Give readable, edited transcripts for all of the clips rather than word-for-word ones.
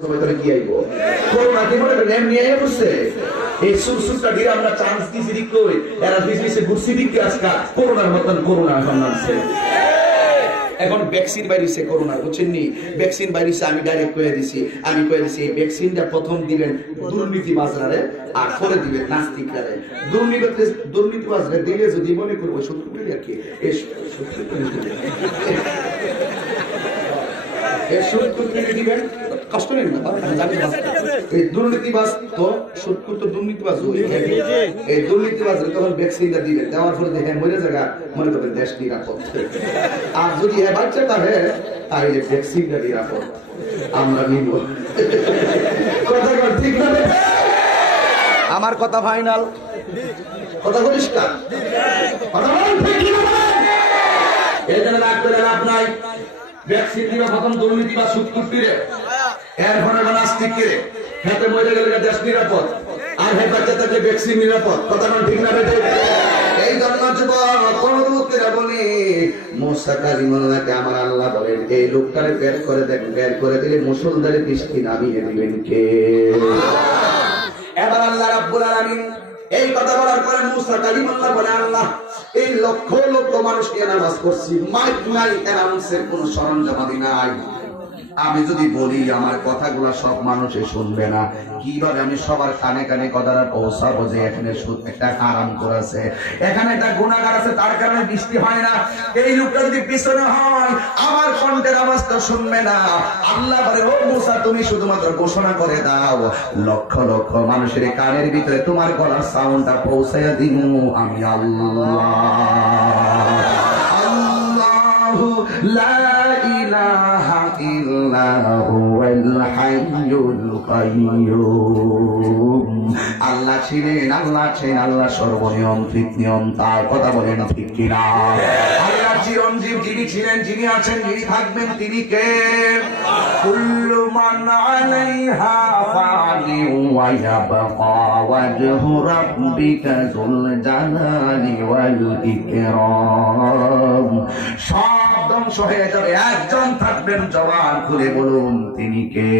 কি আইব করোনা কি মনে করেন এমনি আইয়া বসছে এই সুরসুরটা দিয়ে আমরা চান্স দিছি দিক কই এরা বিজনেসে ঘুরছি দিক আজকা করোনার মতন করোনা এখন নামছে এখন ভ্যাকসিন বাইরেছে করোনা বুঝছেন নি ভ্যাকসিন বাইরেছে আমি ডাইরেক্ট কয়ে দিছি এই ভ্যাকসিনটা প্রথম দিবেন দুর্নীতিবাজরারে আর পরে দিবেন নাস্তিকরারে দুর্নীতিবাজরা দিলে যদি মনে করবো সত্যি বলি আর কি এই দিবেন কষ্ট নেই না এই দুর্নীতিবাজ তো সত্যি তো দুর্নীতিবাজ এই দুর্নীতিবাজ তখন ভ্যাকসিনটা দিবেন দেওয়ার পরে দেখেন মরে জায়গা মনে করবেন দেশ নিরাপদ আর যদি হ্যাঁ বাচ্চাটা হ্যাঁ তাহলে ভ্যাকসিনটা নিরাপদ আমরা নিব কথা ঠিক না আমার কথা ফাইনাল কথা বলিস না কথা বল ঠিক না এই জন্য রাগ করে লাভ নাই ভ্যাকসিন দিবা প্রথম দুর্নীতি বা সুৎকুটিরে এরপরে নাস্তিক কে হাতে মরে গেলে দেশ নিরাপদ আর হে বাচ্চা থাকলে ভ্যাকসিন নিরাপদ কথা ঠিক না বেটে এই জন্য যুবক কোন লোকেরা বলে মুসা কালিমুল্লাহকে আমার আল্লাহ বলেন এই লোকটারে বের করে দেন বের করে দিলে মুসলমানদের দৃষ্টি নামিয়ে দিবেন কে এবার আল্লাহ রাব্বুল আলামিন এই কথা বলার পরে মুসা কালিমুল্লাহ বলে আল্লাহ এই লক্ষ লক্ষ মানুষ নিয়ে নামাজ পড়ছি মাইক নাই অ্যানাউন্সের কোন সরঞ্জামাদি নাই আমি যদি বলি আমার কথাগুলা সব মানুষে শুনবে না কিভাবে আমি সবার কানে কানে কথাটা পৌঁছাবো যে এখানে একটা আরাম করেছে এখানে একটা গুনাহগার আছে তার কারণে বৃষ্টি হয় না এই লোকটা যদি পিছনে হয় আমার কণ্ঠের আওয়াজটা শুনবে না আল্লাহ বলে ও মুসা তুমি শুধুমাত্র ঘোষণা করে দাও লক্ষ লক্ষ মানুষের কানের ভিতরে তোমার গলার সাউন্ডটা পৌঁছাইয়া দিমু আমি আল্লাহ আল্লাহু লা ইলাহা ইল্লা হুয়াল হাইয়ুল কাইয়্যুম আল্লাহ ছিলেন আল্লাহ সর্বনিয়ম ঠিক নিয়ম তার কথা বলেন ঠিক কিনা আল্লাহ চিরঞ্জীব যিনি ছিলেন যিনি আছেন যিনি থাকবেন তিনি কে কুল্লু মান আলাইহা ফানি ওয়া ইয়াবকা ওয়াজহু রাব্বিকা যুল জালালি ওয়াল ইকরাম সব ধ্বংস হয়ে যাবে একজন থাকবেন জবান খুলে বলুন তিনি কে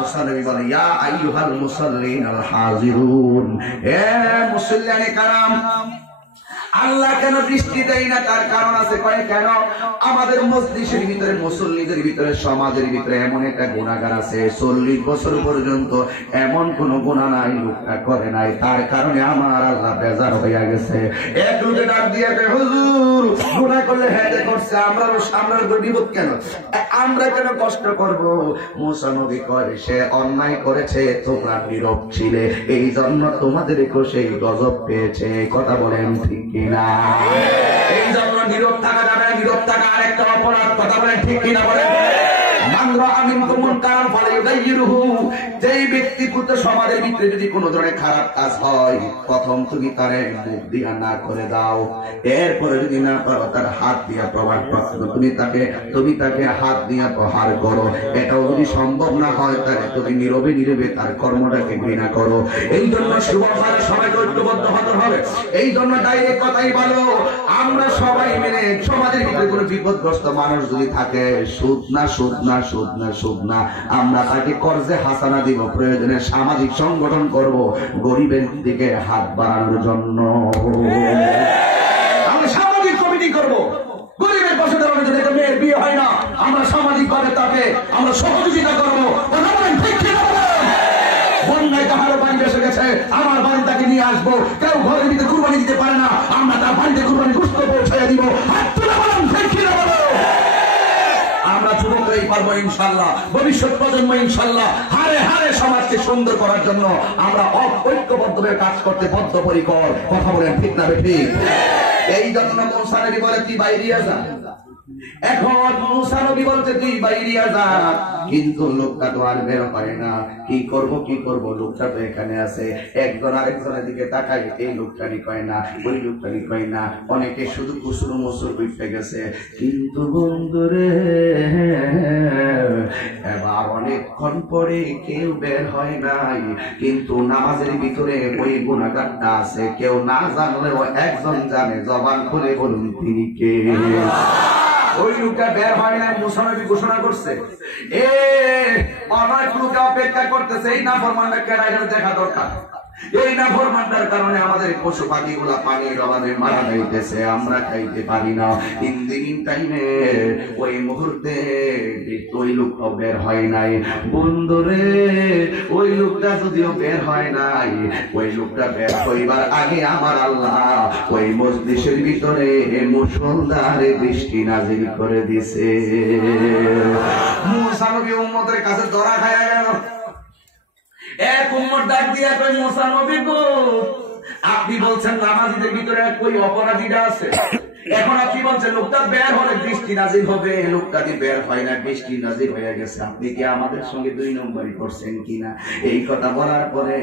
মুসাল্লি বলে ইয়া আইয়ুহাল মুসাল্লিনাল হাজিরুন হে মুসল্লিয়ানে কারাম আল্লাহ কেন বৃষ্টি দেয় না তার কারণ আছে কয় কেন আমাদের মসজিদের ভিতরে মুসল্লিদের ভিতরে সমাজের ভিতরে এমন একটা গুনাহগার আছে 40 বছর পর্যন্ত এমন কোন গুনাহ নাই লোকটা করে নাই তার কারণে আমার আল্লাহ বেজার হয়ে গেছে এক লোকে ডাক দিয়ে কয় হুজুর গুনাহ করলে হেদে করছে আমরা বিপদ কেন আমরা কেন কষ্ট করব মুসা নবী কয় সে অন্যায় করেছে তোমরা নীরব ছিলে এই জন্য তোমাদেরকে সেই গজব পেয়েছে কথা বলেন ঠিক কিনা এই জন্য নীরব থাকা যাবে নীরব থাকা আরেকটা অপরাধ কথা বলেন ঠিক কিনা বলেন যেই ব্যক্তি সমাজের ভিতরে যদি কোন ধরনের খারাপ কাজ হয় প্রথম তুমি তার মুখ দিয়া না করে দাও এরপরে যদি না পারো তার হাত দিয়া প্রমাণ তুমি তাকে হাত দিয়া প্রহার করো এটাও যদি সম্ভব না হয় তাহলে তুমি নীরবে নীরবে তার কর্মটাকে ঘৃণা করো এই জন্য সবাইকে ঐক্যবদ্ধ হতে হবে এই জন্য ডাইরেক্ট কথাই বলো আমরা সবাই মিলে সমাজের ভিতরে কোনো বিপদগ্রস্ত মানুষ যদি থাকে সুদ না আমরা তাকে কর্জে হাসানা দিব প্রয়োজনে সামাজিক সংগঠন করব গরিবের দিকে হাত বাড়ানোর জন্য আমরা সামাজিক কমিটি করব গরিবের পাশে দাঁড়ানোর জন্য একটা মেয়ের বিয়ে হয় না আমরা সামাজিক ভাবে তাকে আমরা সহযোগিতা করবো বন্যায় কাহারও বাড়ি এসে গেছে আমার বাড়ি তাকে নিয়ে আসবো কেউ ঘরের ভিতরে কুরবানি দিতে পারে না আমরা তার বাড়িতে কুরবানি গোশত পৌঁছাইয়া দিব আমরা যুবকরাই পারবো ইনশাল্লাহ ভবিষ্যৎ প্রজন্ম ইনশাল্লাহ হারে হারে সমাজকে সুন্দর করার জন্য আমরা ঐক্যবদ্ধভাবে কাজ করতে বদ্ধপরিকর কথা বলেন ঠিক না ঠিক এই জন্য মুসা নবী বলে তুই বাইরিয়া যা এখন মুসা নবী বলছে তুই বাইরিয়া যা কিন্তু লোকটা তো আর বের হয় না কি করব লোকটা তো এখানে আছে একজন আরেকজনের দিকে তাকাই এই লোকটারই কয় না ওই লোকটারই কয় না অনেকে শুধু কুসুর মুসুর উঠে গেছে কিন্তু বন্ধুরে এবার অনেকক্ষণ পরে কেউ বের হয় নাই কিন্তু নামাজের ভিতরে ওই গুনাহগারটা আছে কেউ না জানলেও একজন জানে জবান খুলে বলুন তিনি কে ওই লোকটা বের হয় না মুসা নবী ঘোষণা করছে অপেক্ষা করতেছে এই নাফরমানটা কেডা এটা দেখা দরকার। এই নাফরমানটার কারণে আমাদের পশু পাখিগুলা পানির অভাবে মারা যাইতেছে, আমরা খাইতে পারি না। ইন টাইমে ওই মুহূর্তে ওই লোকটা বের হয় নাই। বন্ধুরে ওই লোকটা যদিও বের হয় নাই, ওই লোকটা বের হইবার আগে আমার আল্লাহ ওই মজলিসের ভিতরে মুষলধারে বৃষ্টি নাজিল করে দিছে। মুসা নবী উম্মতের কাছে ধরা খায়া গেল। এক উম্মত ডাক দিয়া কই, মুসা নবী গো, আপনি বলছেন নামাজীদের ভিতরে কই অপরাধীরা আছে, এখন আপনি বলছেন লোকটা বের হলে বৃষ্টি নাজিল হবে, লোকটা কি বের হয় না, বৃষ্টি নাজিল হয়ে গেছে, আপনি কি আমাদের সঙ্গে 2 নম্বরই করছেন কিনা? এই কথা বলার পরে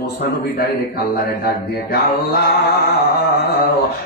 মুসা নবী ডাইরেক্ট আল্লাহরে ডাক দিয়ে, আল্লাহ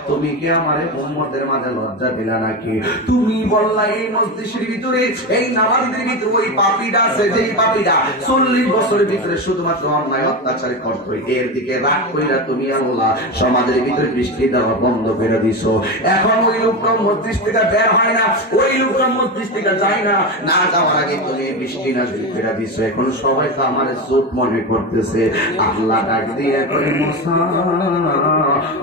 তুমি কি আমারে উম্মতের মাঝে লজ্জা দিলা নাকি? তুমি বললা এই মজলিসের ভিতরে এই নামাজীদের ভিতরে ওই পাপীটা আছে, যেই পাপীটা 40 বছরের ভিতরে শুধুমাত্র অন্যায় অত্যাচার করতো, এর দিকে রাগ কইরা তুমি আল্লাহ সমাজের ভিতরে বৃষ্টি দেওয়া বন্ধ করে দিছো। এখন ওই লোকটা মজলিস থেকে বের হয় না, ওই লোকটা মজলিস থেকে যায় না, না যাওয়ার আগে তুমি বৃষ্টি নাজিল করে দিছো। এখন সবাই তো আমার চোখ মনে করতেছে। আল্লাহ ডাক দিয়ে করে, মুসা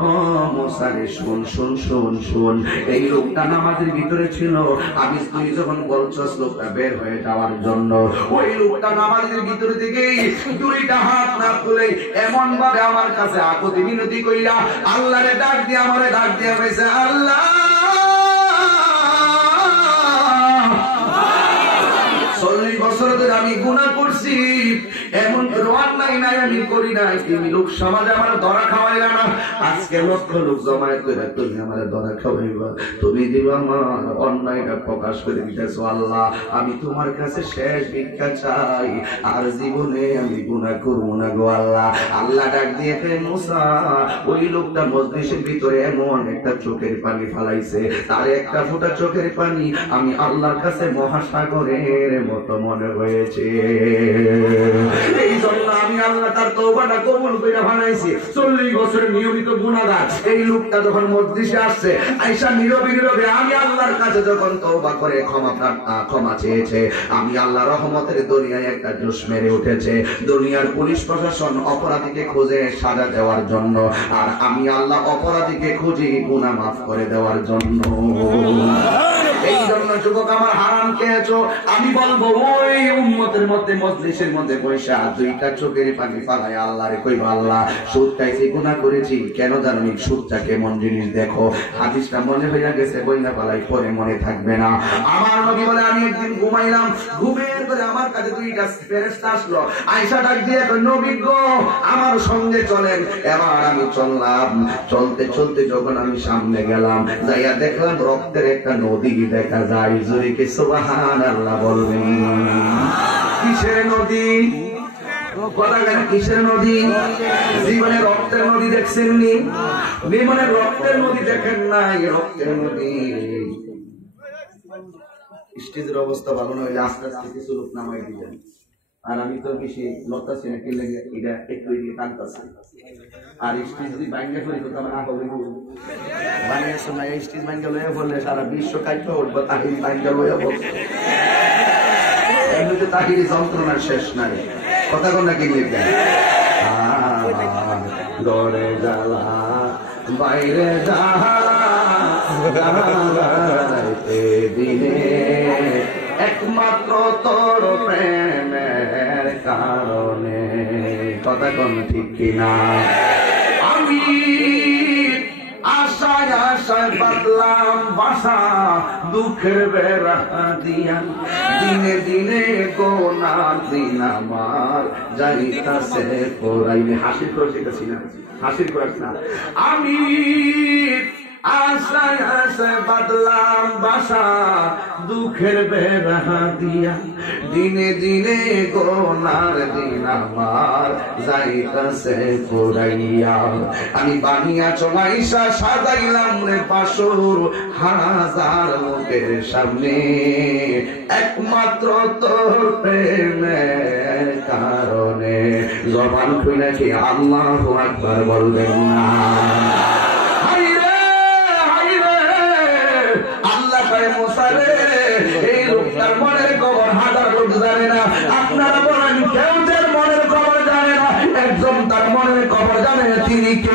ও মুসা রে, শুন শুন শুন শুন, এই লোকটা নামাজের ভিতরে ছিল, আমি তুই যখন বলছস লোকটা বের হয়ে যাওয়ার জন্য, ওই লোকটা নামাজের ভিতরে থেকে 2টা হাত না তুলে এমন ভাবে আমার কাছে আকুতি মিনতি কইরা আল্লাহরে ডাক দিয়ে আমারে ডাক দিয়ে কইছে, আল্লাহ 40 বছর ধরে আমি গুনাহ করছি, এমন রোয়ান নাই আমি করি নাই, তুমি লোক সমাজে আমার ধরা খাওয়াইলা না, আজকে লক্ষ লোক জমায়েত করে তুমি আমার ধরা খাওয়াইবা, তুমি দিবা আমার অন্যায়টা প্রকাশ করে দিতেছো। আল্লাহ আমি তোমার কাছে শেষ ভিক্ষা চাই, আর জীবনে আমি গুনাহ করব না গো আল্লাহ। আল্লাহ ডাক দিয়ে কয়, মুসা ওই লোকটা মজলিসের ভিতরে এমন একটা চোখের পানি ফালাইছে, তার একটা ফোঁটা চোখের পানি আমি আল্লাহর কাছে মহাসাগরের মতো মনে হয়েছে। এই জন্য আমি আল্লাহ তার তওবাটা কবুল করে বানাইছি। 40 বছরের নিয়মিত গুনাহগার এই লোকটা যখন মজলিসে আসছে, আয়েশা নীরবে নীরবে আমি আল্লাহর কাছে যখন তওবা করে ক্ষমা চেয়েছে, আমি আল্লাহর রহমতের দুনিয়ায় একটা জোশ মেরে উঠেছে। দুনিয়ার পুলিশ প্রশাসন অপরাধীকে খুঁজে সাজা দেওয়ার জন্য, আর আমি আল্লাহ অপরাধীকে খুঁজি গুনাহ মাফ করে দেওয়ার জন্য। এই জন্য যুবক আমার হারাম খেয়েছো, আমি বলবো ওই উম্মতের মধ্যে মজলিসের মধ্যে বৈশা 2টা চোখের পানি ফালায় আল্লাহরে কইবা, আল্লাহ সুদ খাইছি, গুনাহ করেছি, কেন জানি সুদটা কেমন জিনিস দেখো, হাদিসটা মনে হইয়া গেছে, বইনা পালাই পরে মনে থাকবে না। আমার নবী বলে, আমি একদিন ঘুমাইলাম, ঘুমের করে আমার কাছে 2টা ফেরেশতা আসলো, আয়েশা ডাক দিয়ে কই, নবী গো আমার সঙ্গে চলেন। এবার আমি চললাম, চলতে চলতে যখন আমি সামনে গেলাম, যাইয়া দেখলাম রক্তের একটা নদী দেখা যায়। জোরে কি সুবহানাল্লাহ বলবেন? কিসের নদী? কথা কেন কিসের নদী? জীবনে রক্তের নদী দেখছেননি? জীবনে রক্তের নদী দেখেন নাই? রক্তের নদী। স্টেজের অবস্থা ভালো না হইলে আস্তে আস্তে কিছু লোক নামাই দিবেন, আর আমি তো বেশি লড়তাছি না, কিনলে এটা একটু এগিয়ে টানতাছি, আর স্টেজ যদি বাইঙ্গা করি তো আমার আগে বানিয়েছো না, এই স্টেজ বাইঙ্গা লইয়া বললে সারা বিশ্ব কাইপে উঠবো, তাহিরি বাইঙ্গা লইয়া বলছে, এমনিতে তাহিরি যন্ত্রণার শেষ নাই। কথা কোন নাকি ঘরে জ্বালা বাইরে দিনে একমাত্র তোর প্রেমের কারণে। কথা কোন ঠিক কিনা? আমি আশায় আশায় বাদলাম বাসা, দুঃখের বেড়া দিয়া, দিনে দিনে গোনার দিন আমার যাইতাছে পড়াইলে। হাসির করে শিখেছি না, হাসির করে না। আমি আশায় আশায় বাদলাম বাসা, দুঃখের বেড়া দিয়া, দিনে দিনে গোনার দিন আমার যাইতাছে পড়াইয়া। আমি বানিয়া চলাইসা সাজাইলাম রে বাসর হাজার লোকের সামনে, একমাত্র তোর প্রেমের কারণে। জবান খুইলা কি আল্লাহু আকবার বলবেন না? এই লোকটার মনের খবর হাজার লোক জানে না, আপনারা বলেন কেউ যে মনের খবর জানে না, একজন তার মনের খবর জানে, তিনি কে?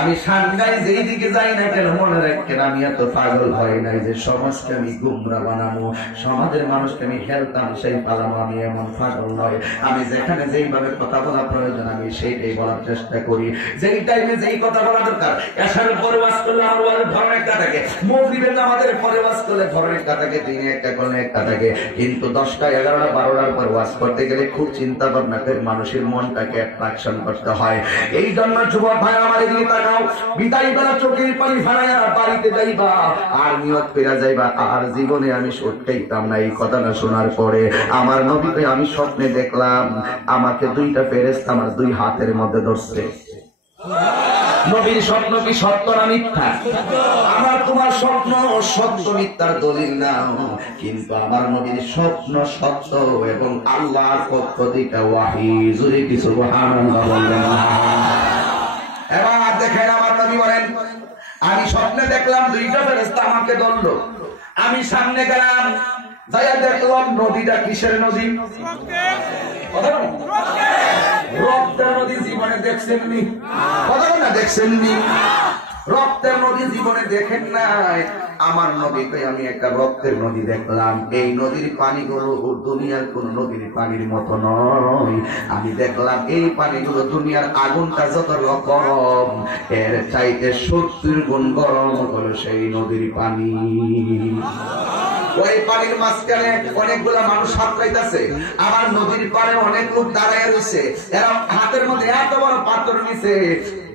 আমি সাংঘাই যেই দিকে যাই না কেন মনে রাখেন, আমি এত পাগল হয় নাই যে সমাজকে আমি গুমরা বানাবো, সমাজের মানুষকে আমি হেলতাম সেই পালাবো, আমি এমন পাগল নয়। আমি যেখানে যেইভাবে কথা বলা প্রয়োজন আমি সেইটাই বলার চেষ্টা করি, যেই টাইমে যেই কথা বলা দরকার। এসার পরে ওয়াজ করলে আমার ওয়াজের ধরন একটা থাকে, মাগরিবের নামাজের পরে ওয়াজ করলে ধরন একটা থাকে, দিনে একটা করলে একটা থাকে। কিন্তু 10টা 11টা 12টার পর ওয়াজ করতে গেলে খুব চিন্তা ভাবনা করে মানুষের মনটাকে অ্যাট্রাকশন করতে হয়। এই জন্য যুবক ভাই আমার এদিকে তাকাও, বিদায় বেলা চোখের পানি ফেলাইয়া বাড়িতে যাইবা আর নিয়ত করে যাইবা, আর জীবনে আমি সুদ খাইতাম না। এই কথাটা শোনার পরে আমার নবীকে আমি স্বপ্নে দেখলাম আমাকে 2টা ফেরেশতা আমার 2 হাতের মধ্যে ধরছে। নবীর স্বপ্ন কি সত্য না মিথ্যা? আমার তোমার স্বপ্ন সত্য মিথ্যার দলিল না, কিন্তু আমার নবীর স্বপ্ন সত্য এবং আল্লাহর পক্ষ থেকে ওয়াহী। জোরে কি সুবহানাল্লাহ বলেন। এবার দেখেন আমার নবী বলেন, আমি স্বপ্নে দেখলাম 2টা ফেরেশতা আমাকে ধরলো, আমি সামনে গেলাম, যাইয়া দেখলাম নদীটা কিসের নদী? রক্তের নদী। জীবনে দেখছেননি? কথা না দেখছেননি? রক্তের নদী জীবনে দেখেন নাই? আমার নবীকে আমি একটা রক্তের নদী দেখলাম। এই নদীর পানিগুলো দুনিয়ার কোন নদীর পানির মতো নয়। আমি দেখলাম এই পানিগুলো দুনিয়ার আগুনটা যত গরম, এর চাইতে 70 গুণ গরম হলো সেই নদীর পানি। ওই পানির মাঝখানে অনেকগুলা মানুষ সাঁতরাইতেছে, আবার নদীর পাড়ে অনেক লোক দাঁড়ায় রয়েছে, এরা হাতের মধ্যে এত বড় পাথর নিছে।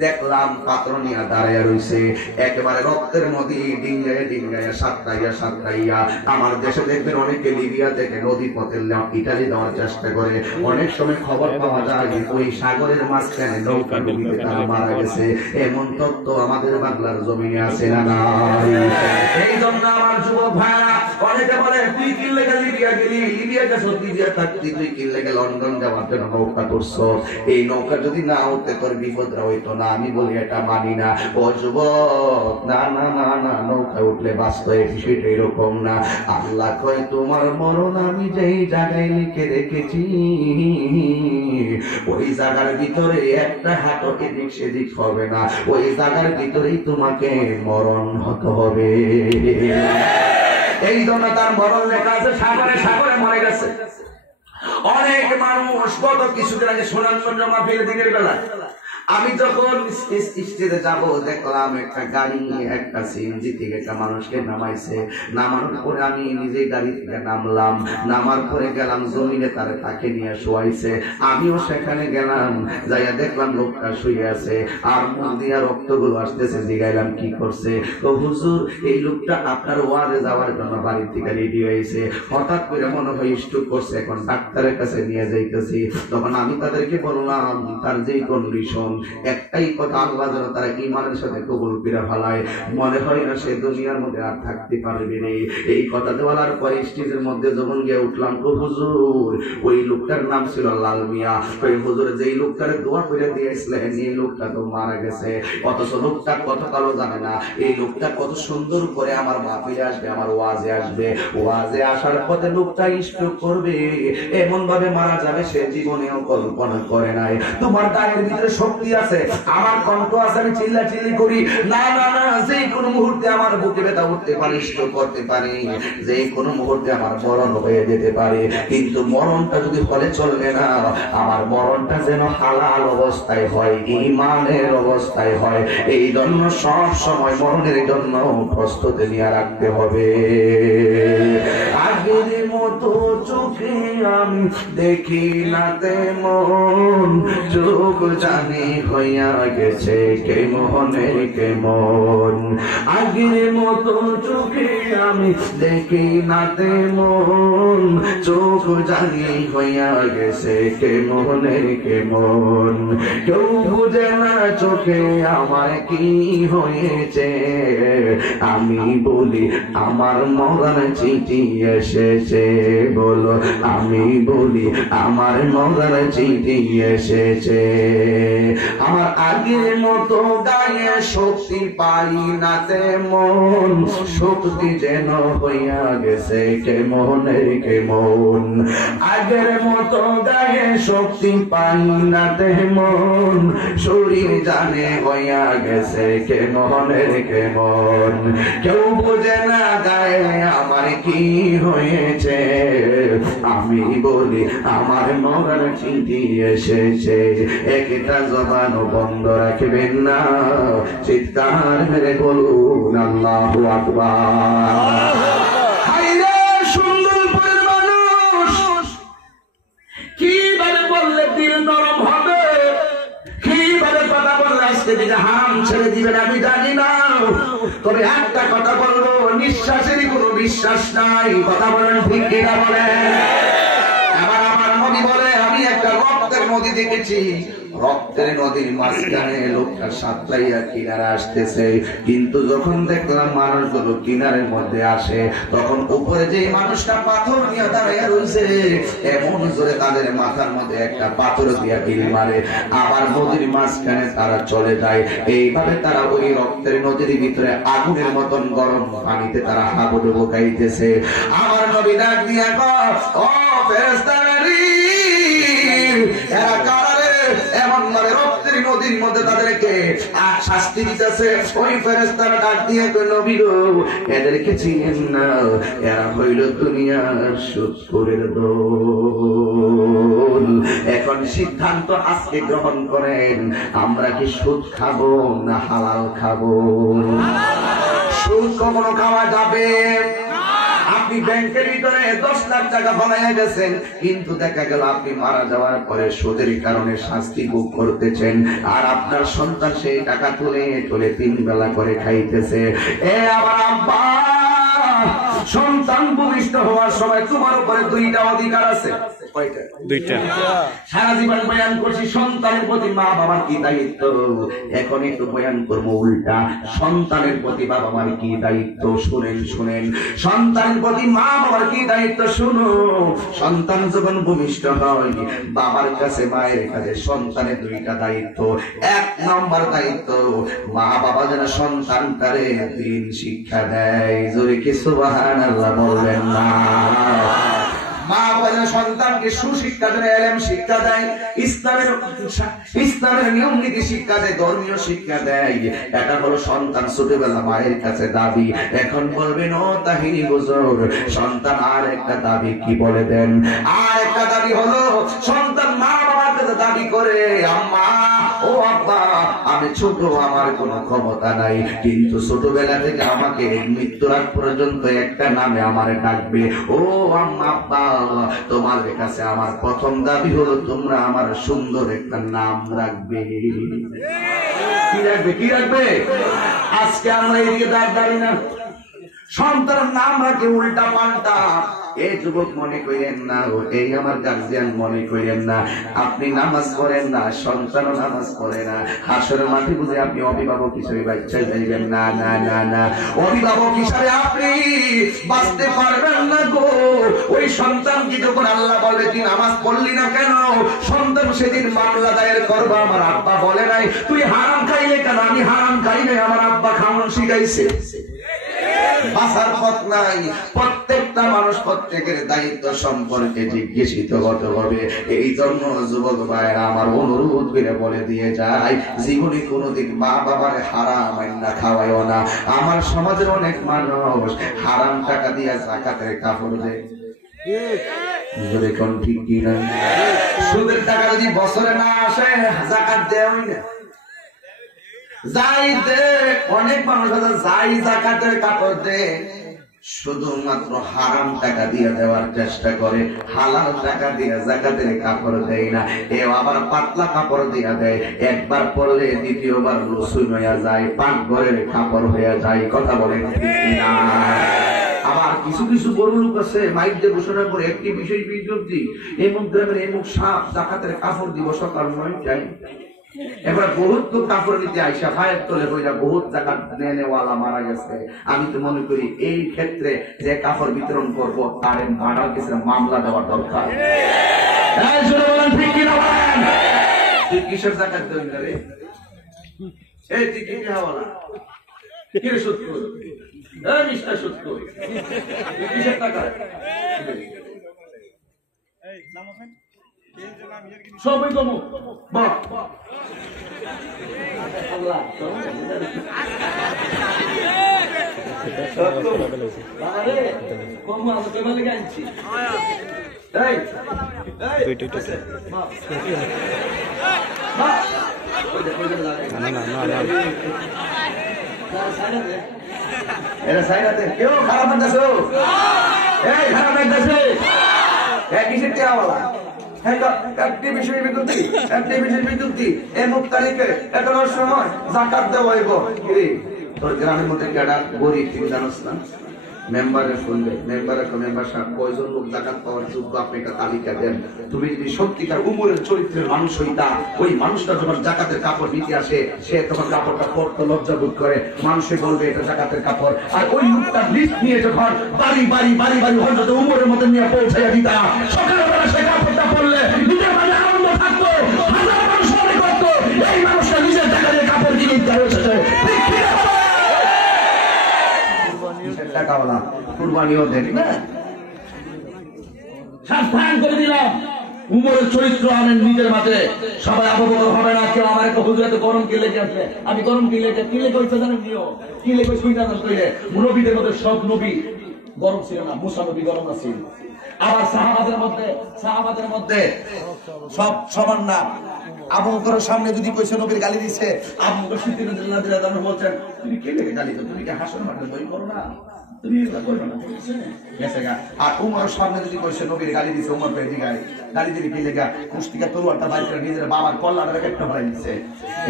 দেখলাম পাথর নিয়ে দাঁড়ায় রয়েছে, একেবারে রক্তের নদী ডিঙ্গাইয়া ডিঙ্গাইয়া সাঁতরাইয়া সাঁতরাইয়া। আমার দেশে দেখবেন অনেকে লিবিয়া থেকে নদী পথে ইটালি যাওয়ার চেষ্টা করে, অনেক সময় খবর পাওয়া যায় ওই সাগরের মাঝখানে নৌকা ডুবিতে তারা মারা গেছে। এমন তথ্য আমাদের বাংলার জমিনে আছে না নাই? এই জন্য আমার যুবক ভাইরা অনেকে বলে, তুই কি লেগে লিবিয়া গেলি? লিবিয়া গেছো, লিবিয়া থাকতি, তুই কি লেগে লন্ডন যাওয়ার জন্য নৌকা করছ? এই নৌকা যদি না উঠতে তোর বিপদরা হইতো না। আমি বলি এটা মানি না। ও যুবক, না না না না, নৌকা উঠলে বাঁচত, এই বিষয়টা এরকম না। আল্লাহ কয় তোমার মরণ আমি যেই জায়গায় লিখে রেখেছি ওই জায়গার ভিতরে একটা হাঁটো এদিক সেদিক হবে না, ওই জায়গার ভিতরেই তোমাকে মরণ হতে হবে। এই জন্য তার মরণ লেখা আছে সাগরে, সাগরে মরে গেছে। অনেক মানুষ গত কিছুদিন আগে সুনামগঞ্জ মাহফিল দিনের বেলা আমি যখন স্টেজে যাব দেখলাম একটা গাড়ি, একটা সিএনজি থেকে একটা মানুষকে নামাইছে। নামানোর পরে আমি নিজে গাড়ি থেকে নামলাম, নামার পরে গেলাম জমিনে, তাকে নিয়ে শোয়াইছে। আমিও সেখানে গেলাম, যাইয়া দেখলাম লোকটা শুয়ে আছে আর মুখ দিয়া রক্তগুলো আসতেছে। জিগাইলাম কি করছে? তো হুজুর, এই লোকটা আপনার ওয়াজে যাওয়ার জন্য বাড়ি থেকে রেডি হয়েছে, হঠাৎ করে মনে হয় স্ট্রোক করছে, এখন ডাক্তারের কাছে নিয়ে যাইতেছি। তখন আমি তাদেরকে বললাম তার যেই কন্ডিশন, একটাই কথা, আল্লাহ যেন তারা ঈমানের সাথে কবুল করে ফেলায়। মনে হয় না সে দুনিয়ার মধ্যে আর থাকতে পারবে না। এই কথা বলার পরে স্টেজের মধ্যে যখন গিয়ে উঠলাম, ও হুজুর, ওই লোকটার নাম ছিল লাল মিয়া। ওই হুজুর যেই লোকটার দোয়া করে দিয়েছিলেন এই লোকটা তো মারা গেছে, অথচ লোকটা কত কালো জানে না। এই লোকটা কত সুন্দর করে আমার মাহফিলে আসবে, আমার ওয়াজে আসবে, ওয়াজে আসার পথে লোকটা স্ট্রোক করবে, এমন ভাবে মারা যাবে সে জীবনেও কল্পনা করে নাই। তোমার গায়ের ভিতরে শক্তি আছে, আমার কণ্ঠ আছে, আমি চিল্লা চিল্লি করি, না না না, যে কোনো মুহূর্তে আমার বুকে ব্যথা উঠতে পারে, স্ট্রোক করতে পারে, যে কোনো মুহূর্তে আমার মরণ হয়ে যেতে পারে। কিন্তু মরণটা যদি ফলে চলবে না, আমার মরণটা যেন হালাল অবস্থায় হয়, ঈমানের অবস্থায় হয়। এই জন্য সব সময় মরণের জন্য প্রস্তুতি নিয়ে রাখতে হবে। আগের মতো চোখে আমি দেখি না তেমন, চোখ জানি হইয়া গেছে কেমনের কেমন, আগের মতো চোখে আমি দেখি না তেমন, চোখ জানি হইয়া গেছে কেমনের কেমন, কেউ বুঝে না চোখে আমার কি হয়েছে, আমি বলি আমার মরার চিঠি এসেছে, বলো আমি বলি আমার মরার চিঠি এসেছে, আমার আগের মতো গায়ে শক্তি পাই না তেমন, শক্তি যেন হইয়া গেছে কেমনের কেমন, আগের মতো গায়ে শক্তি পাই না তেমন, শরীর জানে হইয়া গেছে কেমনের কেমন, কেউ বোঝে না গায়ে আমার কি হয়েছে, আমি বলি আমার মরার চিঠি এসেছে, একটা জবানও বন্ধ রাখবেন না, চিৎকার মেরে বলুন আল্লাহু আকবার। হায়রে সুন্দরপুরের মানুষ, কিভাবে বললে দিল নরম হবে, কিভাবে কথা বললে আজকে দিকে হাম ছেড়ে দিবেন আমি জানি না, তবে একটা কথা বলবো, নিঃশ্বাসেরই কোনো বিশ্বাস নাই, কথা বলেন ঠিক কিনা বলেন। আবার আমার নদী বলে আমি একটা রক্তের নদী দেখেছি, রক্তের নদীর মাঝখানে লোকটা সাতলাইয়া কিনারে আসতেছে, কিন্তু যখন দেখলাম মানুষগুলো কিনারের মধ্যে আসে, তখন উপরে যে মানুষটা পাথর নিয়ে দাঁড়িয়ে রয়েছে, এমন জোরে তাদের মাথার মধ্যে একটা পাথর দিয়া গিরি মারে, আবার নদীর মাঝখানে তারা চলে যায়, এইভাবে তারা ওই রক্তের নদীর ভিতরে আগুনের মতন গরম পানিতে তারা হাবুডুবু খাইতেছে। আমার নবী ডাক দিয়া কয়, ও ফেরেশতারা রে, এরা কারা এমন ভাবে রক্তের নদীর মধ্যে তাদেরকে শাস্তি দিতেছে? ওই ফেরেশতারা ডাক দিয়ে কই, নবী গো, এদেরকে চিনেন না, এরা হইল দুনিয়ার সুদখোরের দল। এখন সিদ্ধান্ত আজকে গ্রহণ করেন, আমরা কি সুদ খাবো না হালাল খাবো? সুদ কখনো খাওয়া যাবে? আপনি ব্যাংকের ভিতরে 10 লাখ টাকা ফলাইয়া গেছেন, কিন্তু দেখা গেল আপনি মারা যাওয়ার পরে সুদের কারণে শাস্তি ভোগ করতেছেন, আর আপনার সন্তান সেই টাকা তুলে 3 বেলা করে খাইতেছে। এ আমার আব্বা, সন্তান ভূমিষ্ঠ হওয়ার সময় তোমার উপরে 2টা অধিকার আছে। কয়টা? 2টা। সারা জীবন বয়ান করছি সন্তানের প্রতি মা বাবার কি দায়িত্ব, এখন একটু বয়ান করবো উল্টা, সন্তানের প্রতি বাবা মার কি দায়িত্ব। শুনেন শুনেন, সন্তানের প্রতি মা বাবার কি দায়িত্ব শুনো। সন্তান যখন ভূমিষ্ঠ হয়, বাবার কাছে মায়ের কাছে সন্তানের 2টা দায়িত্ব। 1 নম্বর দায়িত্ব, মা বাবা যেন সন্তানটারে দিন শিক্ষা দেয়। জোরে কি সুবহানাল্লাহ বলবেন না? মা বাবা সন্তানকে সুশিক্ষা দেয়, এলেম শিক্ষা দেয়, ইসলামের নিয়ম নীতি শিক্ষা দেয়, ধর্মীয় শিক্ষা দেয়। এটা হলো সন্তান ছোটবেলা মায়ের কাছে দাবি। এখন বলবেন, ও তাহিনী হুজুর, সন্তান আর একটা দাবি কি বলে দেন? আর একটা দাবি হলো সন্তান মা বাবার কাছে দাবি করে, আম্মা ও আব্বা, আমি ছোট, আমার কোনো ক্ষমতা নাই, কিন্তু ছোটবেলা থেকে আমাকে মৃত্যুর আগ পর্যন্ত একটা নামে আমার ডাকবে। ও আম্মা আব্বা, তোমার কাছে আমার প্রথম দাবি হলো তোমরা আমার সুন্দর একটা নাম রাখবে। কি রাখবে? কি রাখবে? আজকে আমরা এদিকে দাঁড়ি না, সন্তানের নাম রাখে উল্টা পাল্টা। এই যুবক মনে করেন না, এই আমার গার্জিয়ান মনে করেন না, আপনি নামাজ পড়েন না, সন্তানও নামাজ পড়ে না, হাসরের মাঠে বুঝে আপনি অভিভাবক হিসেবে বাচ্চা যাইবেন না। না না না, অভিভাবক হিসাবে আপনি বাঁচতে পারবেন না গো। ওই সন্তানকে যখন আল্লাহ বলবে তুই নামাজ পড়লি না কেন, সন্তান সেদিন মামলা দায়ের করবা, আমার আব্বা বলে নাই তুই হারাম খাইলে কেন? আমি হারাম খাই নাই, আমার আব্বা খাওয়ানো শিখাইছে। বাঁচার পথ নাই। প্রত্যেকটা মানুষ প্রত্যেকের দায়িত্ব সম্পর্কে জিজ্ঞাসিত হতে হবে। এই জন্য যুবক ভাইয়েরা আমার অনুরোধ করে বলে দিয়ে যায়, জীবনে কোনোদিন মা বাবার হারাম আইনা খাওয়াইও না। আমার সমাজের অনেক মানুষ হারাম টাকা দিয়ে যাকাতের কাপড় দেয়, ঠিক কিনা? সুদের টাকা যদি বছরে না আসে, যাকাত দেওয়াই না। যাই দে, অনেক মানুষ আছে যাই যাকাতের কাপড় দে, শুধুমাত্র হারাম টাকা দিয়ে দেওয়ার চেষ্টা করে, হালাল টাকা দিয়ে যাকাতের কাপড় দেয় না। এও আবার পাতলা কাপড় দিয়ে দেয়, একবার পরলে দ্বিতীয়বার লুসুন হয়ে যায়, পাক ঘরের কাপড় হয়ে যায়। কথা বলেন ঠিক না? আবার কিছু কিছু বড় লোক আছে মাইক দিয়ে ঘোষণা করে একটি বিশেষ বিজ্ঞপ্তি, এমুক গ্রামের এমুক সাপ জাকাতের কাপড় দিব সকাল 9টায়। এবার বহুত তো কাপড় নিতে আইসা ভাইয়ের তোলে হইয়া বহুত জাকাত নেওয়ালা মারা গেছে। আমি তো মনে করি এই ক্ষেত্রে যে কাপড় বিতরণ করবো তার মারার ক্ষেত্রে মামলা দেওয়ার দরকার। ঠিক কিনা বলেন? তুই কিসের জাকাত দেবেন রে? এই তুই কি খাওয়ালা? কে সুদ কর? মিষ্টা সুদ কর? কিসের টাকা? সবই কমো বাহ আল্লাহ কমো আমাকে বলে গেছি। কেউ খারাপ লাগতেছো? খারাপ লাগতেছে কিসের টেয়াওয়ালা? একটি বিষয় বিদ্যুৎ এমুক তারিখে এটার সময় জাকাত দেওয়া হইব। তোর গ্রামের মধ্যে কেডা গরিব তুমি জানোস না? মেম্বারের শুনবে, মেম্বার সাহেব কয়জন লোক জাকাত পাওয়ার যোগ্য আপনি একটা তালিকা দেন। তুমি যদি সত্যিকার উমরের চরিত্রের মানুষ হইতা, ওই মানুষটা যখন জাকাতের কাপড় নিতে আসে সে তখন কাপড়টা পরতে লজ্জা বোধ করে, মানুষে বলবে এটা জাকাতের কাপড়। আর ওই লোকটা লিস্ট নিয়ে যখন বাড়ি হযরত উমরের মধ্যে নিয়ে পৌঁছাইয়া দিতা, সকালবেলা সে কাপড়টা পরলে নিজের মানে আনন্দ থাকতো, হাজার মানুষ মনে করতো এই মানুষটা নিজের টাকা দিয়ে কাপড় কিনে দিতে হয়েছে। টাকাওয়ালা কুরবানিও দেন না। সাবধান করে দিলাম, উমরের চরিত্র আনেন নিজের মাঝে। সবাই অবগত হবে না কেউ আমার একটা হুজুর এত গরম কি লেগে আছে। আমি গরম কি লেগে কইছে জানেন নিও কি লেগে শুনতে কইলে নবীদের মধ্যে সব নবী গরম ছিল না, মুসা নবী গরম আছিল। আবার সাহাবাদের মধ্যে সব সমান না। আবু বকরের সামনে যদি কইছে নবীর গালি দিচ্ছে, আবু বকর সিদ্দিক রাদিয়াল্লাহু আনহু বলছেন তুমি কে লেগে গালি দাও? তুমি কি হাসন মারতে বই করো না? তুমি এটা করবে না। আর উমরের সামনে যদি কইছে নবীর গালি দিচ্ছে, উমর পেয়ে গালি দিলে কি লেগা কুস্তিকা তলোয়ারটা বাইর করে নিজের বাবার কল্লার একটা বাড়ি দিচ্ছে।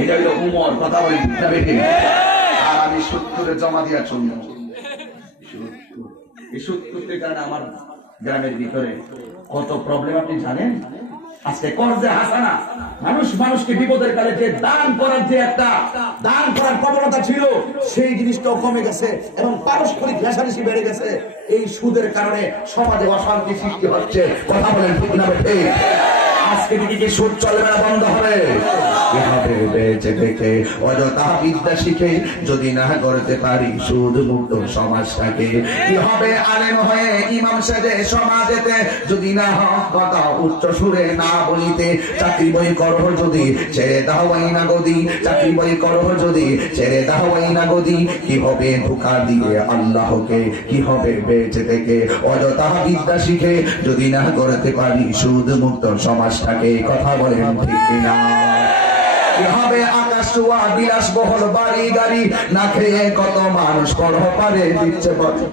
এটা হলো উমর। কথা বলি না বেশি? আর আমি 70 জমা দিয়া চলব। এই 70 কারণে আমার গ্রামের ভিতরে কত প্রবলেম আপনি জানেন? আজকে কর্জে হাসানা মানুষকে বিপদের কালে যে দান করার যে একটা দান করার প্রবণতা ছিল সেই জিনিসটাও কমে গেছে এবং পারস্পরিক ঘেঁষাঘেঁষি বেড়ে গেছে। এই সুদের কারণে সমাজে অশান্তি সৃষ্টি হচ্ছে। কথা বলেন ঠিক না বেঠিক? আজকে দিকে সুদ চলবে না, বন্ধ হবে। বেঁচে থেকে অযথা বিদ্যা শিখে যদি না করতে পারি সুদ মুক্ত সমাজটাকে, কি হবে আলেম হয়ে ইমাম সাহেব সমাজেতে যদি না কথা উচ্চ সুরে না বলিতে, চাকরি বই করো যদি ছেড়ে দাও না গদি, চাকরি বই করো যদি ছেড়ে দাও না গদি, কি হবে ধোঁকা দিয়ে আল্লাহকে, কি হবে বেঁচে থেকে অযথা বিদ্যা শিখে যদি না করতে পারি সুদ মুক্ত সমাজটাকে। কথা বলেন ঠিক কিনা? কি হবে আকাশ ছোঁয়া বিলাসবহুল বাড়ি গাড়ি না খেয়ে কত মানুষ পরপারে দিচ্ছে বলে।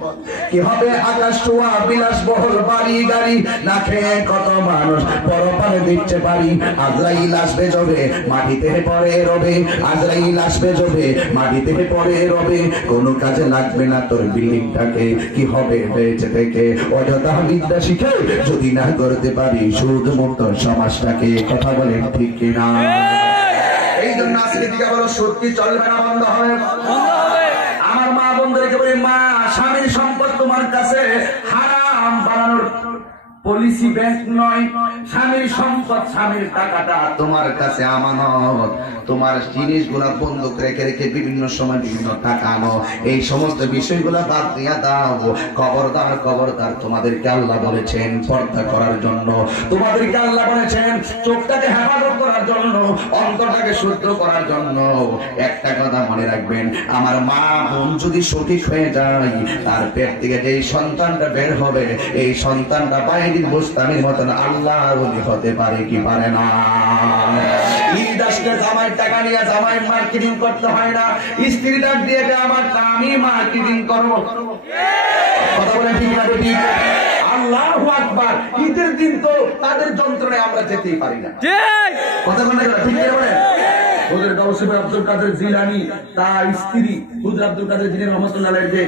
কি হবে আকাশ ছোঁয়া বিলাসবহুল বাড়ি গাড়ি না খেয়ে কত মানুষ পরপারে দিচ্ছে পারি। আজরাইল আসবে যবে মাটিতে পড়ে রবে, আজরাইল আসবে যবে মাটিতে পড়ে রবে, কোনো কাজে লাগবে না তোর বিল্ডিংটাকে। কি হবে বেঁচে থেকে অযথা বিদ্যা শিখে যদি না করতে পারি সুদ মুক্ত সমাজটাকে। কথা বলেন ঠিক কিনা? এই জন্য আজকে দিকে বলো সত্যি চলবে না, বন্ধ হবে। আমার মা বন্ধুদেরকে বলি, মা স্বামীর সম্পদ তোমার কাছে হারাম বানানোর পলিসি ব্যাংক নয়। স্বামীর সম্পদ স্বামীর টাকাটা তোমার কাছে আমানত। তোমার জিনিসগুলা বন্ধক রেখে রেখে বিভিন্ন সময় বিভিন্ন টাকা আনো, এই সমস্ত বিষয়গুলা বাদ দিয়া দাও। খবরদার তোমাদেরকে আল্লাহ বলেছেন পর্দা করার জন্য, তোমাদেরকে আল্লাহ বলেছেন চোখটাকে হেফাজত করার জন্য, অন্তরটাকে শুদ্ধ করার জন্য। একটা কথা মনে রাখবেন, আমার মা বোন যদি সঠিক হয়ে যায়, তার পেট থেকে যে সন্তানটা বের হবে এই সন্তানটা বাইরের বুস্তানির মতন আল্লাহ হতে পারে কি পারে না? ঈদ আসলে জামাই টাকা নিয়ে জামাই মার্কেটিং করতে হয় না, স্ত্রী ডাক দিয়ে আমার আমি মার্কেটিং করবো। কথা বলেন ঠিক না ঠিক? আল্লাহু আকবার। ঈদের দিন তো তাদের যন্ত্রণায় আমরা যেতেই পারি না, কথা বলেন ঠিক না বলেন? হুজুর গাউসে আব্দুল কাদের জিলানী তার স্ত্রী হুজুর আব্দুল কাদের জিলানী রহমাতুল্লাহ আলাইহি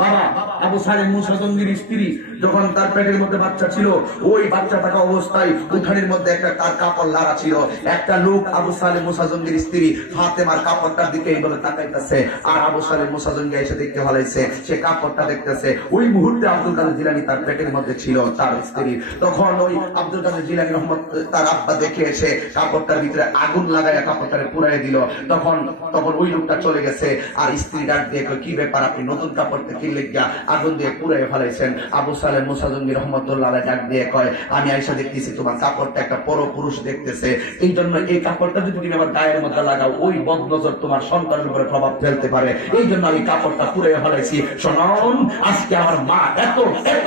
বাবা আবু সালেম মুসা জঙ্গির স্ত্রী যখন তার পেটের মধ্যে বাচ্চা ছিল, ওই বাচ্চা থাকা অবস্থায় উঠানের মধ্যে একটা তার কাপড় লাড়া ছিল। একটা লোক আবু সালেম মুসা জঙ্গির স্ত্রী ফাতেমার কাপড়টার দিকে এইভাবে তাকাইতেছে, আর আবু সালেম মুসা জঙ্গি এসে দেখতে ভালাইছে, সে কাপড়টা দেখতেছে। ওই মুহূর্তে আব্দুল কাদের জিলানী তার পেটের মধ্যে ছিল তার স্ত্রী। তখন ওই আব্দুল কাদের জিলানী রহমত তার আব্বা দেখে এসে কাপড়টার ভিতরে আগুন লাগায় কাপড়টারে পুড়াই দিল। তখন ওই লোকটা চলে গেছে, আর স্ত্রী ডাক দিয়ে কি ব্যাপার, আপনি নতুন কাপড়টা কিনলে গিয়া আগুন দিয়ে পুড়াই ফেলাইছেন? আবু সালেম মুসা জঙ্গি রহমতুল্লাহ আলাইহি ডাক দিয়ে কয়, আমি আয়েশা দেখতেছি তোমার কাপড়টা একটা পরপুরুষ দেখতেছে, এই জন্য এই কাপড়টা যদি তুমি আমার গায়ের মধ্যে লাগাও, ওই বদনজর তোমার সন্তানের উপরে প্রভাব ফেলতে পারে, এই জন্য আমি কাপড়টা পুড়াই ফেলাইছি। শোনুন, আজকে আমার মা এত এত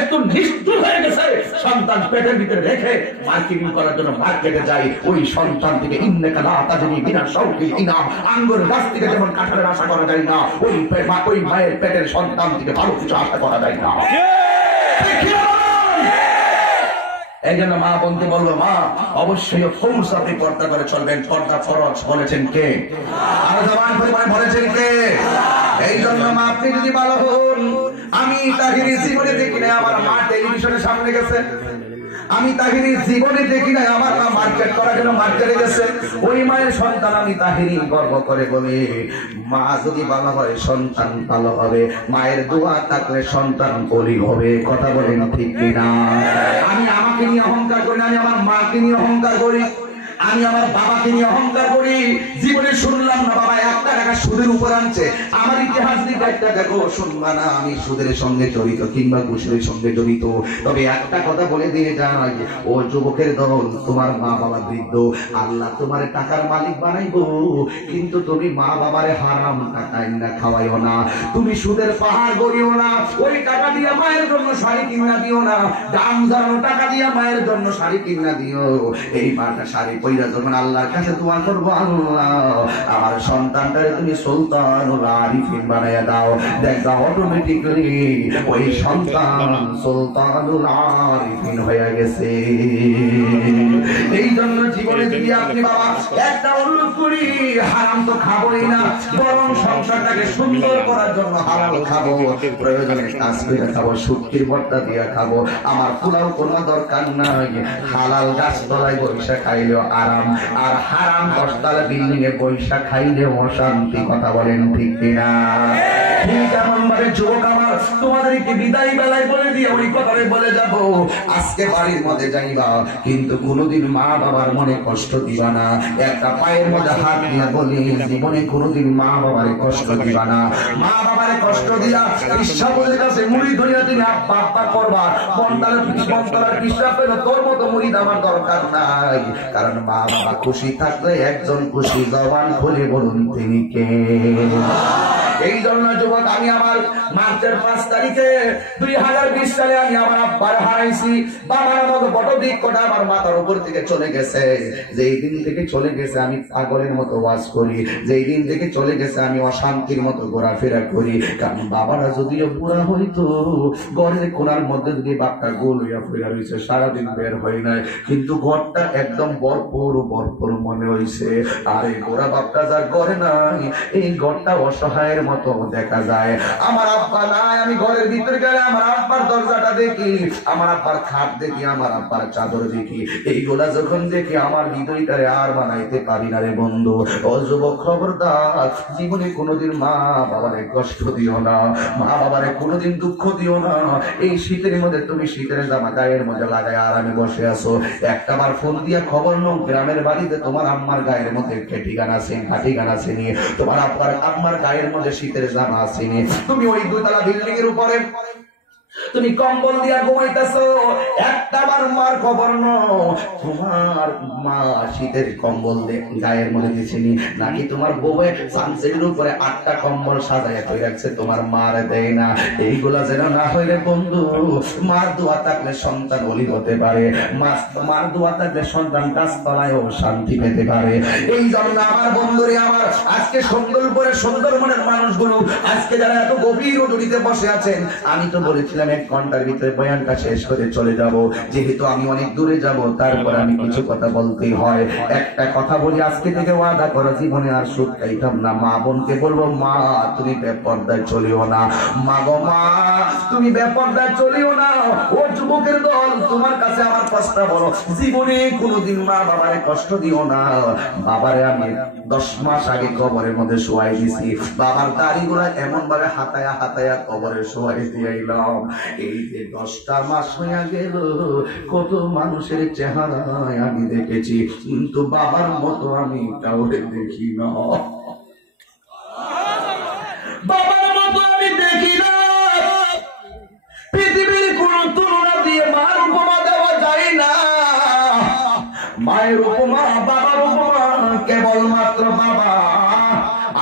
এত নিষ্ঠুর হয়ে গেছে, সন্তান পেটের ভিতরে রেখে মার্কেটিং করার জন্য মার্কেটে যাই, ওই সন্তান থেকে ইন্নেকা লা তাজনি বিনা শাওকিল ইনাম, আঙ্গুর গাছ থেকে যেমন কাঁঠালের আশা করা যায় না, ওই মায়ের পেটের সন্তান থেকে ভালো কিছু আশা করা যায় না। এই জন্য মা বলতে বলবো, মা অবশ্যই আপনি পর্দা করে চলবেন, পর্দা ফরজ বলেছেন কে? আর জবান পরিমাণে বলেছেন কে? এই জন্য মা আপনি যদি ভালো হন, আমি তাহিরি জীবনে দেখি না আমার মা টেলিভিশনের সামনে গেছে, আমি তাহিরি জীবনে দেখি না আমার মা মার্কেট করার জন্য মার্কেটে গেছে। ওই মায়ের সন্তান আমি তাহিরি গর্ব করে বলি, মা যদি ভালো হয় সন্তান ভালো হবে, মায়ের দোয়া থাকলে সন্তান বলি হবে। কথা বলেন ঠিক কিনা? আমি আমাকে নিয়ে অহংকার করি না, আমি আমার মাকে নিয়ে অহংকার করি, আমি আমার বাবাকে নিয়ে অহংকার করি। জীবনে শুনলাম না বাবা 1 টাকা সুদের উপর আনছে, আমার ইতিহাস দিকে 1 টাকা গো শুনবা না আমি সুদের সঙ্গে জড়িত কিংবা ঘুষের সঙ্গে জড়িত। তবে একটা কথা বলে দিয়ে যাই, ও যুবকের দল, তোমার মা বাবা বৃদ্ধ, আল্লাহ তোমার টাকার মালিক বানাইবো, কিন্তু তুমি মা বাবারে হারাম টাকা না খাওয়াইও না, তুমি সুদের পাহাড় গড়িও না, ওই টাকা দিয়ে মায়ের জন্য শাড়ি কিনা দিও না, দাম জানো টাকা দিয়ে মায়ের জন্য শাড়ি কিনা দিও। এই মাটা শাড়ি যখন আল্লাহর কাছে দোয়া করবো, আল্লাহ আমার সন্তানটারে তুমি সুলতানুল আরিফিন বানাইয়া দাও, দেখবা অটোমেটিক্যালি ওই সন্তান সুলতানুল আরিফিন হয়ে গেছে। এই জন্য জীবনে যদি আপনি বাবা একটা অনুরোধ করি, হারাম তো খাবোই না, বরং সংসারটাকে সুন্দর করার জন্য হালাল খাবো, প্রয়োজনে কাজ করে খাবো, শুটকির ভর্তা দিয়ে খাবো, আমার পোলাও কোনো দরকার নাই, হালাল গাছতলায় বৈশা খাইলেও আরাম, আর হারাম 10 তলা বিল্ডিং এ বৈশা খাইলে অশান্তি। কথা বলেন ঠিক কিনা? ঠিক এমন ভাবে যুবক আমার তোমাদেরকে বিদায় বেলায় বলে দিয়ে ওই কথাটা বলে যাব, আজকে বাড়ির মধ্যে যাইবা কিন্তু কোনোদিন মা বাবার মনে কষ্ট দিবা না। একটা পায়ের মধ্যে হাত দিয়ে বলি, জীবনে কোনোদিন মা বাবার কষ্ট দিবা না। মা বাবার কষ্ট দিয়া ইচ্ছাপদের কাছে মুড়ি ধরিয়া তুমি আব্বা আব্বা করবা, বন্তালার পিসাব পেল, তোর মতো মুড়ি দেওয়ার দরকার নাই, কারণ মা বাবা খুশি থাকলে একজন খুশি, জবান খুলে বলুন তিনি কে? এই জন্য যুবক আমি আমার মার্চের 5 তারিখে 2020 সালে আমি আমার আব্বার হারাইছি। বাবার মতো বড় দিকটা আমার মাথার উপর থেকে চলে গেছে। যেই দিন থেকে চলে গেছে আমি পাগলের মতো ওয়াজ করি, যেই দিন থেকে চলে গেছে আমি অশান্তির মতো ঘোরাফেরা করি। কারণ বাবারা যদিও পুরা হইতো, ঘরের কোনার মধ্যে যদি বাপটা গোল হইয়া ফিরা রয়েছে, সারাদিন বের হয় নাই, কিন্তু ঘরটা একদম ভরপুর ভরপুর মনে হয়েছে। আর এই গোড়া বাপটা যার ঘরে নাই, এই ঘরটা অসহায়ের মতো দেখা যায়। আমার আব্বা নাই, আমি ঘরের ভিতরে গেলে আমার আব্বার দরজাটা দেখি, আমার আব্বার খাট দেখি, আমার আব্বার চাদর দেখি, এইগুলা যখন দেখি আমার হৃদয়টারে আর বানাইতে পারি না রে বন্ধু। ও যুবক খবরদার, জীবনে কোনোদিন মা বাবারে কষ্ট দিও না, মা বাবারে কোনোদিন দুঃখ দিও না। এই শীতের মধ্যে তুমি শীতের জামা গায়ের মধ্যে লাগায় আরামে বসে আছো, একটা বার ফোন দিয়া খবর নাও গ্রামের বাড়িতে তোমার আম্মার গায়ের মধ্যে কেটি গান আছে, খাটি গান আছে নি, তোমার আব্বার আম্মার গায়ের মধ্যে শীতের জামা আছে নি, তুমি ওই 2 তলা বিল্ডিং এর উপরে তুমি কম্বল দিয়া ঘুমাইতেছো, একটা বার মার খবর নাও। তোমার মা শীতের কম্বল গায়ের মধ্যে দিয়েছিনি নাকি তোমার বউয়ে সানসেটের উপরে 8টা কম্বল সাজাইয়া তৈরি রাখছে, তোমার মার দেয় না। এইগুলা যেন না হইলে বন্ধু, মার দোয়া থাকলে সন্তান অলি হতে পারে, মার দোয়া থাকলে সন্তান গাছতলায়ও শান্তি পেতে পারে। এই জন্য আমার বন্ধুরে আমার, আজকে সুন্দরপুরে সুন্দরবনের মানুষগুলো আজকে যারা এত গভীর ওজুরিতে বসে আছেন, আমি তো বলেছিলাম 1 ঘন্টার ভিতরে বয়ানটা শেষ করে চলে যাব, যেহেতু আমি অনেক দূরে যাব তারপর আমি কিছু কথা বলতেই হয়। একটা কথা বলি, আজকে থেকে ওয়াদা করো জীবনে আর সুখ খাইতাম না। মা বোনকে বলবো, মা তুমি বেপরদায় চলিও না, মা গো মা তুমি বেপরদায় চলিও না। ও যুবকের দল, তোমার কাছে আমার কষ্ট বলো, জীবনে কোনোদিন মা বাবারে কষ্ট দিও না। বাবারে আমি 10 মাস আগে কবরের মধ্যে শোয়াই দিছি, বাবার দাড়িগুলা এমন ভাবে হাতায়া হাতায়া কবরে শোয়াই দিয়াইলাম। এই যে 10টা মাস হইয়া গেল, কত মানুষের চেহারায় আমি দেখেছি, কিন্তু বাবার মতো আমি কাউকে দেখি না, বাবার মতো আমি দেখি না। পৃথিবীর কোন তুলনা দিয়ে মার উপমা দেওয়া যায় না। মায়ের উপমা, বাবার উপমা কেবলমাত্র বাবা।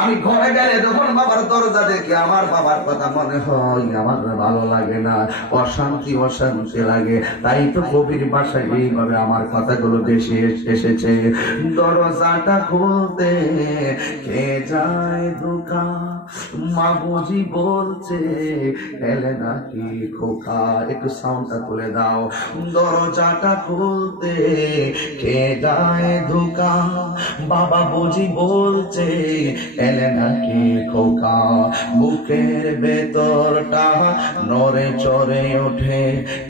আমি ঘরে গেলে যখন বাবার দরজা দেখে আমার বাবার কথা মনে হয়, আমার ভালো লাগে না, অশান্তি অশান্তি লাগে। তাই তো কবির ভাষায় এইভাবে আমার কথাগুলো বেশি এসেছে। দরজাটা খুলতে কে যায় ধোকা, মা বুঝি বলছে এলে নাকি খোকা। একটু সাউন্ডটা তুলে দাও। দরজাটা খুলতে কে যায় ধোকা, বাবা বুঝি বলছে এলে নাকি খোকা। বুকের ভেতরটা নড়ে চড়ে ওঠে,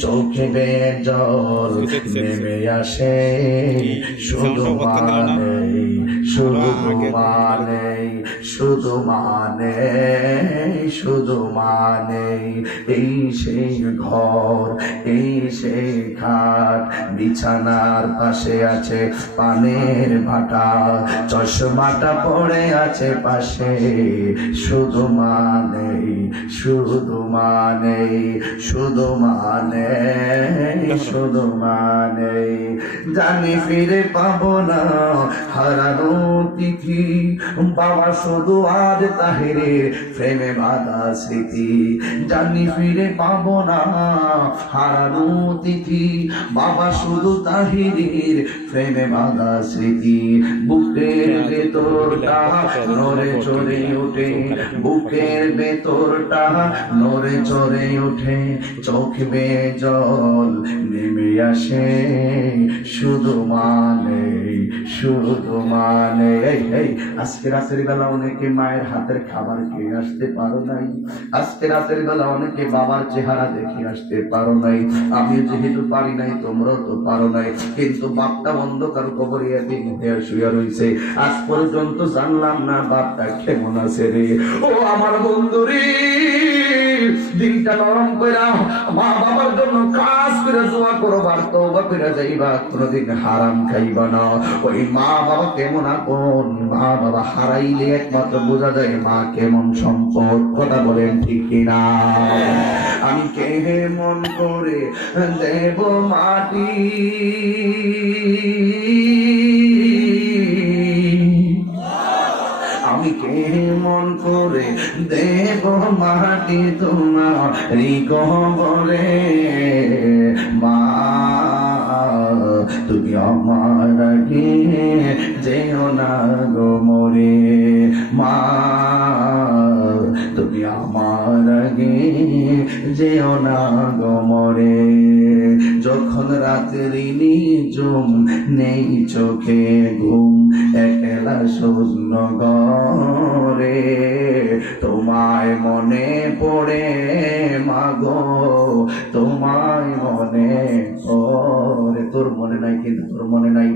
চোখে বেয়ে জল নেমে আসে, শুধু মানে শুধু মানে শুধু মানে শুধু মানে এই সেই ঘর, এই সেই খাট, বিছানার পাশে আছে পানের ভাটা, চশমাটা পড়ে আছে পাশে, শুধু মানে শুধু মানে শুধু মানে শুধু মানে। জানি ফিরে পাবো না হারানো তিথি, বাবা শুধু আজ তাহিরের প্রেমে বাঁধা স্মৃতি। জানি ফিরে পাবো না হারানো তিথি, বাবা শুধু তাহিরের প্রেমে বাঁধা স্মৃতি। বুকের ভেতরটা নড়ে চড়ে ওঠে, বুকের ভেতরটা নড়ে চড়ে ওঠে, চোখ বেয়ে জল নেমে আসে, শুধু মানে শুধু মানে। আজকে রাতের বেলা অনেকে মায়ের হাতের খাবার খেয়ে আসতে পারো নাই, আজকে রাতের বেলা অনেকে বাবার চেহারা দেখে আসতে পারো নাই। আমি যেহেতু পারি নাই, তোমরাও তো পারো নাই, কিন্তু বাপটা অন্ধকার কবরে এদিন হয়ে শুয়ে রয়েছে, আজ পর্যন্ত জানলাম না বাপটা কেমন আছে রে। ও আমার বন্ধু রে, দিনটা নরম কইরা মা বাবার জন্য কাজ করে দোয়া করবার, তওবা করে যাইবা, কোনদিন হারাম খাইবা না। ওই মা বাবা কেমন আপন, মা বাবা হারাইলে একমাত্র বোঝা যায় মা কেমন সম্পদ। কথা বলেন ঠিক কিনা? আমি কেমন করে দেব মাটি, আমি কেমন করে দেব মাটি তোমার গহবরে, মা তুমি আমার আগে যেও না গো মরে, মা তুমি আমার আগে যেও না গো মরে। যখন রাত্রি নিঝুম নেই চোখে ঘুম, একলা শূন্য ঘরে তোমায় মনে পড়ে মাগো, তোমায় মনে পড়ে। তোর মনে নাই কিন্তু, তোর মনে নাই।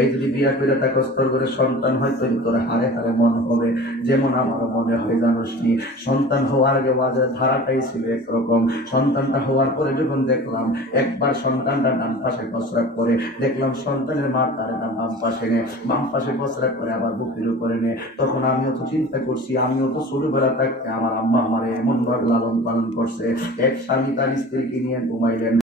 এই যদি বিয়া করে থাকো তোর করে সন্তান হয় তো তোর হারে হারে মন হবে, যেমন আমার মনে হয় জানোস নি, সন্তান হওয়ার আগে বাজার ধারাটাই ছিল একরকম, সন্তানটা হওয়ার পরে যখন দেখলাম একবার সন্তানটা ডান পাশে প্রস্রাব করে, দেখলাম সন্তানের মা তার বাম পাশে নে, বাম পাশে প্রস্রাব করে আবার বুকের উপরে নে, তখন আমিও তো চিন্তা করছি, আমিও তো ছোটবেলা থাকতে আমার আম্মা আমার এমন ভাবে লালন পালন করছে। এক স্বামী তার স্ত্রীকে নিয়ে ঘুমাইলেন,